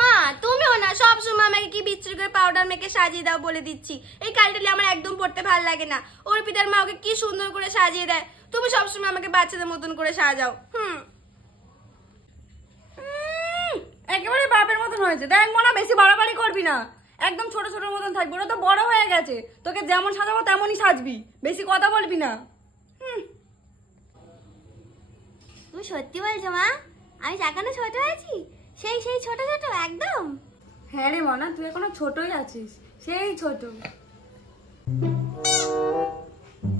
মা তুমিও না সব সময় আমাকে কি বিচ্ছিরি করে পাউডার মেখে সাজিয়ে দাও বলে দিচ্ছি। এই কালটালি আমার একদম পড়তে ভালো লাগে না। অর্পিতার মা ওকে কি সুন্দর করে সাজিয়ে দেয়, তুমি সবসময় আমাকে বাচ্চাদের মতন করে সাজাও। একেবারে বাপের মতন হয়েছে। দেখ মনা, বেশি বাড়াবাড়ি করবি না, একদম ছোট ছোট মতন থাকবি। ওরা তো বড় হয়ে গেছে, তোকে যেমন সাজাবো তেমনই সাজবি, বেশি কথা বলবি না। তুমি সত্যি বলছো মা? আমি এখনো ছোট আছি, সেই সেই ছোট ছোট একদম। হ্যাঁ রে মনা, তুই এখনো ছোটই আছিস, সেই ছোট।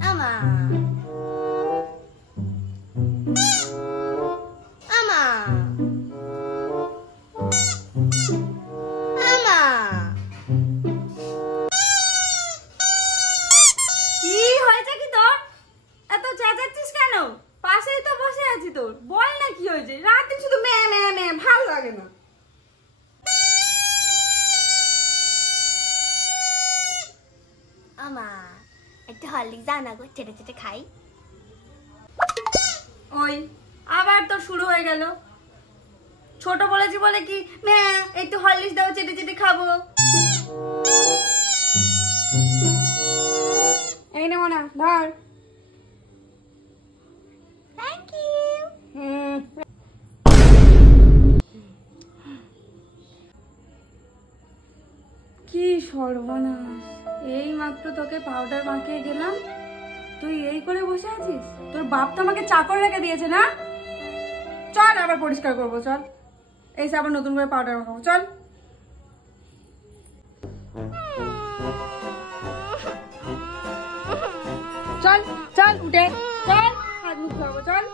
আমা আমা আমা কি হয়েছে কি তোর? এত চেঁচাচ্ছিস কেন? পাশেই তো বসে আছি তোর, বল না কি হয়েছে? রাত দিন শুধু ম্যা ম্যা ম্যা, ভালো লাগে না। আমা একটু হরলিক্স দাও না গো, চেটে চেটে খাই। ওই আবার তো শুরু হয়ে গেল। ছোট বলেছি বলে কি ম্যা, একটু হরলিক্স দাও, চেটে চেটে খাবো। এই নে মনা, ধর। Thank you. কি সর্বনাশ, এই মাত্র তোকে পাউডার মাখিয়ে গেলাম, তুই এই করে বসে আছিস? তোর বাপ তো আমাকে চাকর রেখে দিয়েছে না? চল আবার পরিষ্কার করবো, চল এসে আবার নতুন করে পাউডার মাখাবো, চল। চল চল উঠে চল, হাত মুখ ধোবো, চল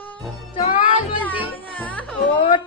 চল বলছি, ওঠ।